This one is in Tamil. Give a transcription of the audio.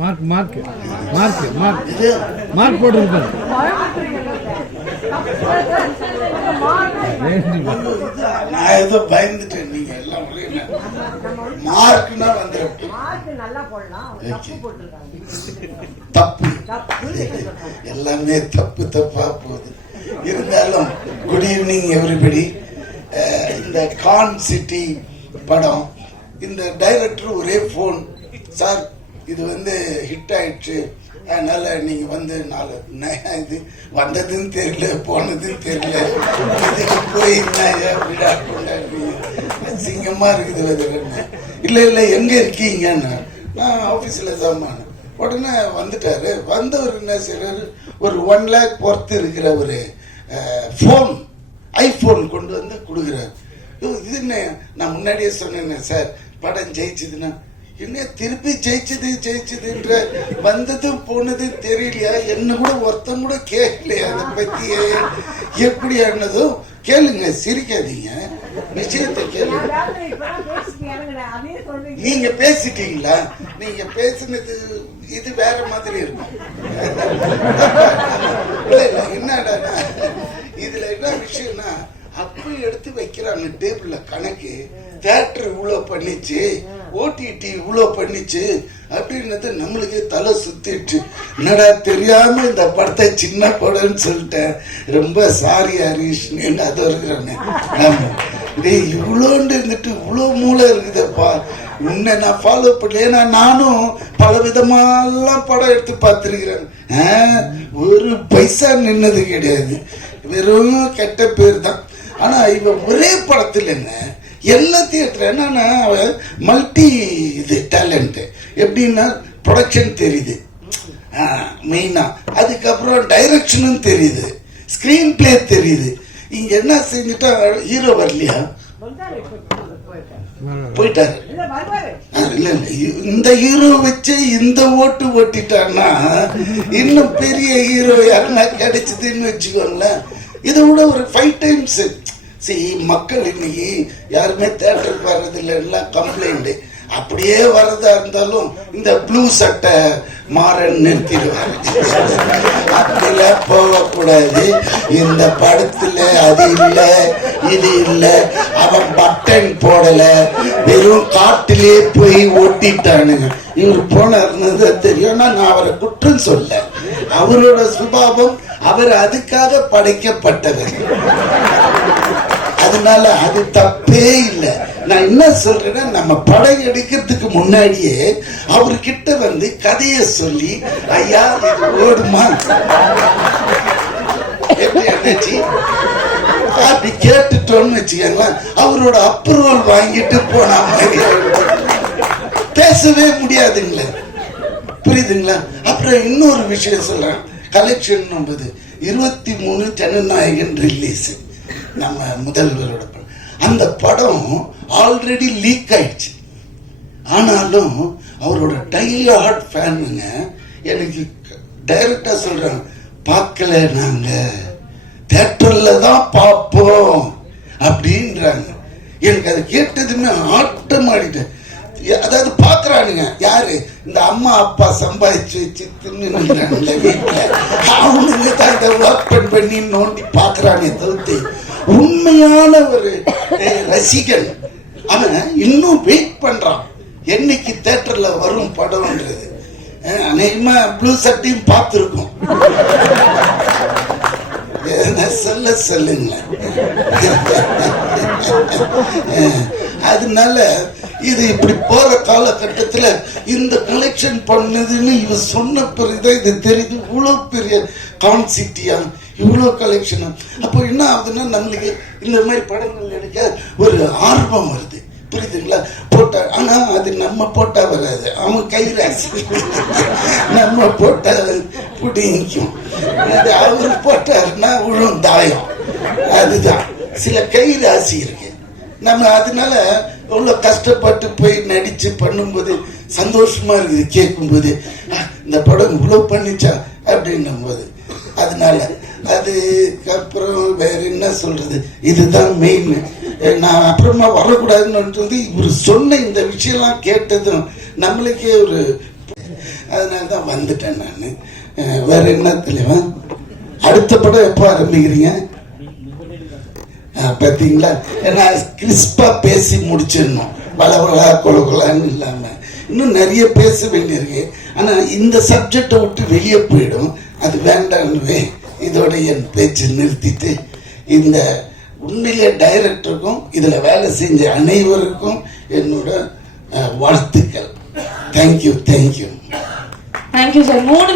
Mark mark mark mark mark போட்டிருப்பாரு. நான் ஏதோ பயந்துட்டேன். நீங்க எல்லாம் மார்க்னா வந்து தப்பு, எல்லாமே தப்பு தப்பா போகுது. இருந்தாலும் குட் ஈவினிங் எவ்ரிபடி. இந்த கான் சிட்டி படம், இந்த டைரக்டர் ஒரே போன், சார் இது வந்து ஹிட் ஆயிடுச்சு, அதனால நீங்க வந்து இது வந்ததுன்னு தெரியல போனதுன்னு தெரியல, இதுக்கு போய் சிங்கமா இருக்குது. இல்ல இல்ல எங்க இருக்கீங்கன்னு, நான் ஆபீஸ்ல தான். உடனே வந்துட்டாரு. வந்தவர் என்ன செய்யறாரு, ஒரு 1 lakh பொறுத்து இருக்கிற ஒரு போன், ஐபோன் கொண்டு வந்து கொடுக்குறாரு. இது என்ன, நான் முன்னாடியே சொன்னேன் சார் படம் ஜெயிச்சதுன்னா, என்ன திருப்பி ஜெயிச்சதுன்ற வந்தது போனது தெரியலையா, என்ன கூட ஒருத்தம் கூட கேட்கலையா அதை பத்தியே, எப்படி ஆனதும் கேளுங்க, சிரிக்காதீங்க, நிச்சயத்தை கேளுங்க. நீங்க பேசிட்டீங்களா, நீங்க பேசினது இது வேற மாதிரி இருக்கும். என்னடா இதுல என்ன விஷயம்னா, அப்ப எடுத்து வைக்கிறாங்க டேபிள்ல கணக்கு, தியேட்டர் இவ்வளவு பண்ணிச்சு, ஓடிடி இவ்வளவு பண்ணிச்சு அப்படின்னது நம்மளுக்கே தலை சுத்திடுச்சு. என்னடா தெரியாம இந்த படத்தை சின்ன படம்னு சொல்லிட்டேன், ரொம்ப சாரி ஹரிஷ், அது இருக்கிறானே. ஆமா இவ்வளோண்டு இருந்துட்டு இவ்வளவு மூளை இருக்குதுப்பா, உன்னை நான் ஃபாலோ பண்ணல. ஏன்னா நானும் பல விதமாலாம் படம் எடுத்து பார்த்திருக்கிறேன். ஒரு பைசா நின்னது கிடையாது, வெறும் கெட்ட பேர் தான். ஆனா இவ ஒரே படத்துல என்ன எல்லா தியேட்டர் என்னன்னா மல்டி இது டேலண்ட். எப்படின்னா ப்ரொடக்ஷன் தெரியுது மெயினா, அதுக்கப்புறம் டைரக்ஷனும் தெரியுது, ஸ்கிரீன் பிளே தெரியுது. இங்க என்ன செஞ்சுட்டா, ஹீரோ வரலையா, போயிட்டாரு. இல்ல இந்த ஹீரோ வச்சு இந்த ஓட்டு ஓட்டிட்டான்னா இன்னும் பெரிய ஹீரோ யாருன்னா கிடைச்சதுன்னு வச்சுக்கோங்களேன். இதை விட ஒரு 5 times. மக்கள் இன்னைக்கு யாருமே தியேட்டருக்கு வர்றதில்லை, எல்லாம் கம்ப்ளைண்ட். அப்படியே வரதா இருந்தாலும் இந்த ப்ளூ சட்டை மாறன் நிறுத்திடுவாரு. அப்படிலாம் போகக்கூடாது. இந்த படத்துல அது இல்ல இது இல்ல, அவன் பட்டன் போடல, வெறும் காட்டிலே போய் ஒட்டிட்டானுங்க. இவர் போனாருன்னு தெரியும். நான் அவரை குற்றம் சொல்ல, அவரோட சுபாவம், அவர் அதுக்காக படைக்கப்பட்டவர், அதனால அது தப்பே இல்லை. நான் என்ன சொல்றேன்னா, நம்ம படம் எடுக்கிறதுக்கு முன்னாடியே அவர்கிட்ட வந்து கதையை சொல்லி, ஐயா இது ஓடுமா எப்படி அண்ணாச்சி அப்படி கேட்டுட்டோம்னு வச்சுக்கலாம், அவரோட அப்ரூவல் வாங்கிட்டு போன மாதிரி பேசவே முடியாதுங்களே, புரியுதுங்களா? அப்புறம் இன்னொரு விஷயம் சொல்றேன், கலெக்ஷன் 23 ஜனநாயகன் ரிலீஸ், நம்ம முதல்வரோட படம். அந்த படம் ஆல்ரெடி லீக் ஆயிடுச்சு. ஆனாலும் அவரோட டைஹார்ட் ஃபேனுங்க எனக்கு டைரக்டா சொல்றாங்க, பார்க்கல, நாங்க தியேட்டர்ல தான் பார்ப்போம் அப்படின்றாங்க. எனக்கு அதை கேட்டதுமே ஆட்டம் ஆடிட்டேன். அதாவது பாக்குறானுங்க யாரு, இந்த அம்மா அப்பா சம்பாதிச்சு வச்சு தின்னுறாங்கல்ல வீட்டுல, அவனுங்க தான் ஓப்பன் பண்ணி நோண்டி பாக்குறானே தவிர்த்து உண்மையான ஒரு ரசிகன் அவன் இன்னும் வெயிட் பண்றான், என்னைக்கு தியேட்டர்ல வரும் படம்ன்றது. அநேகமா ப்ளூ சட்டையும் பார்த்திருக்கோம். சொல்லுங்க. அதனால இது இப்படி போற காலகட்டத்தில் இந்த கலெக்ஷன் பண்ணதுன்னு இவ சொன்ன பிறகுதான் இது தெரியுது. இவ்வளவு பெரிய கான்சிட்டியா, இவ்வளவு கலெக்ஷன். அப்போ என்ன ஆகுதுன்னா, நம்மளுக்கு இந்த மாதிரி படங்கள் எடுக்க ஒரு ஆர்வம் வருது, புரியுதுங்களா? போட்டா, ஆனா அது நம்ம போட்டா வராது, அவன் கை ராசி. நம்ம போட்டா புடிக்கும், அவரு போட்டாருன்னா விழும் தாயம். அதுதான் சில கை ராசி இருக்கு நம்ம. அதனால எவ்வளவு கஷ்டப்பட்டு போய் நடிச்சு பண்ணும்போது சந்தோஷமா இருக்குது, கேட்கும் போது இந்த படம் இவ்வளவு பண்ணிச்சா அப்படின்னும் போது. அதனால அதுக்கப்புறம் வேற என்ன சொல்றது, இதுதான் மெயின். நான் அப்புறமா வரக்கூடாதுன்னு இவரு சொன்ன இந்த விஷயம்லாம் கேட்டதும் நம்மளுக்கே ஒரு அதனால தான் வந்துட்டேன் நான். வேற என்ன தலைவா? அடுத்த படம் எப்போ ஆரம்பிக்கிறீங்க? பார்த்தீங்களா, ஏன்னா கிறிஸ்பா பேசி முடிச்சிடணும், வளவளா கொலகொலான்னு இல்லாம. இன்னும் நிறைய பேச வேண்டியிருக்கு, ஆனா இந்த சப்ஜெக்டை விட்டு வெளியே போயிடும், அது வேண்டாம்னுவே இதோட என் பேச்சு நிறுத்திட்டு, இந்த உண்மையிலே டைரக்டருக்கும் இதுல வேலை செஞ்ச அனைவருக்கும் என்னோட வாழ்த்துக்கள். தேங்க்யூ. Thank you sir. 3